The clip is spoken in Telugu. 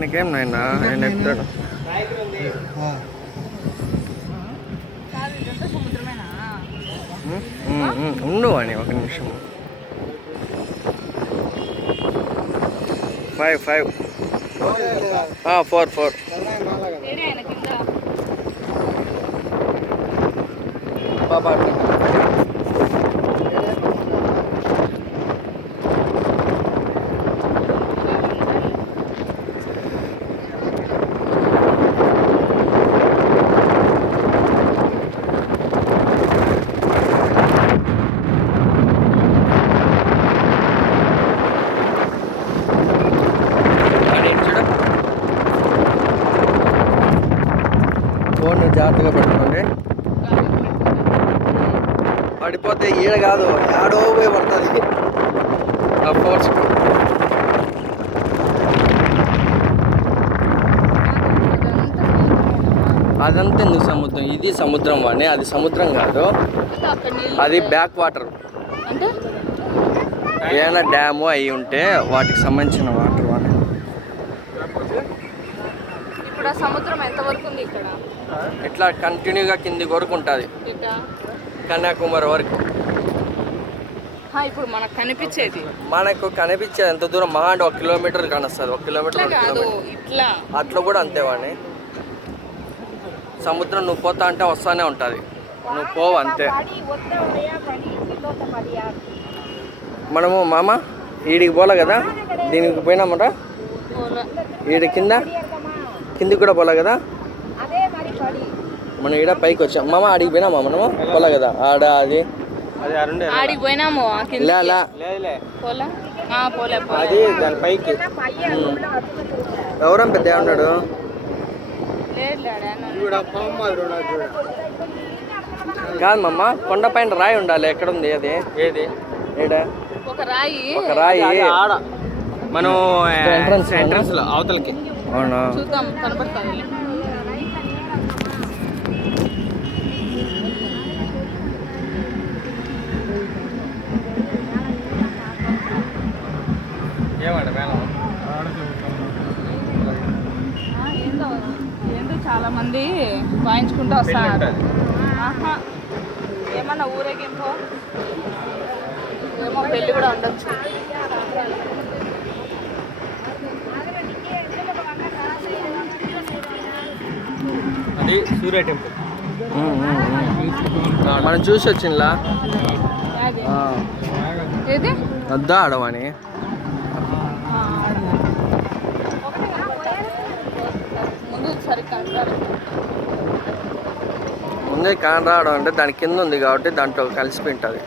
నీకేం నాయనా ఆయన ఎక్కుతాడు. ఉండు అని ఒక నిమిషం. 5 4 బాబా ఫోన్ జాగ్రత్తగా పెట్టుకోండి. పడిపోతే ఈడ కాదు ఆడో పోయి పడుతుంది ఆ ఫోర్స్. అదంతా ఎందుకు సముద్రం? ఇది సముద్రం వాడిని, అది సముద్రం కాదు, అది బ్యాక్ వాటర్. ఏదైనా డ్యాము అయి ఉంటే వాటికి సంబంధించిన వాటర్ వాడి. సముద్రం ఎంత వరకు ఉంది ఇక్కడ? ఇట్లా కంటిన్యూగా కింది వరకు ఉంటుంది, కన్యాకుమారి వరకు. ఇప్పుడు మనకు కనిపించేది ఎంత దూరం? మహా అంటే 1 కిలోమీటర్ కానొస్తుంది. 1 కిలోమీటర్ ఇట్లా అట్లా కూడా అంతే వాడిని. సముద్రం నువ్వు పోతా అంటే వస్తానే ఉంటుంది, నువ్వు పోవు అంతే. మనము మామ ఈడికి పోలే కదా, దీనికి పోయినామరా, ఈడ కిందికి కూడా పోలే కదా. మనం ఈడ పైకి వచ్చాం మామ, ఆడికి పోయినామా మనము? పోలే కదా ఆడ, అది ఆడికి పోయినాము. అది దాని పైకి ఎవరం పెద్ద ఉన్నాడు. కాదు మమ్మ, కొండ పైన రాయి ఉండాలి. ఎక్కడ ఉంది అది? ఏది? ఏడ ఒక రాయి మనం ఎంట్రన్స్ లో అవతలకి. అవునా? చూద్దాం, కనపడుతుంది. ఏందో చాలా మంది వాయించుకుంటూ వస్తారు. ఏమన్నా ఊరేగింపు ఏమో, పెళ్ళి కూడా ఉండొచ్చు. అది సూర్య టెంపుల్. మనం చూసి వచ్చిందా? ఏది వద్దా ఆడవని? ముందే కాన్ రావడం అంటే దాని కింద ఉంది కాబట్టి దాంట్లో కలిసిపోయి ఉంటుంది.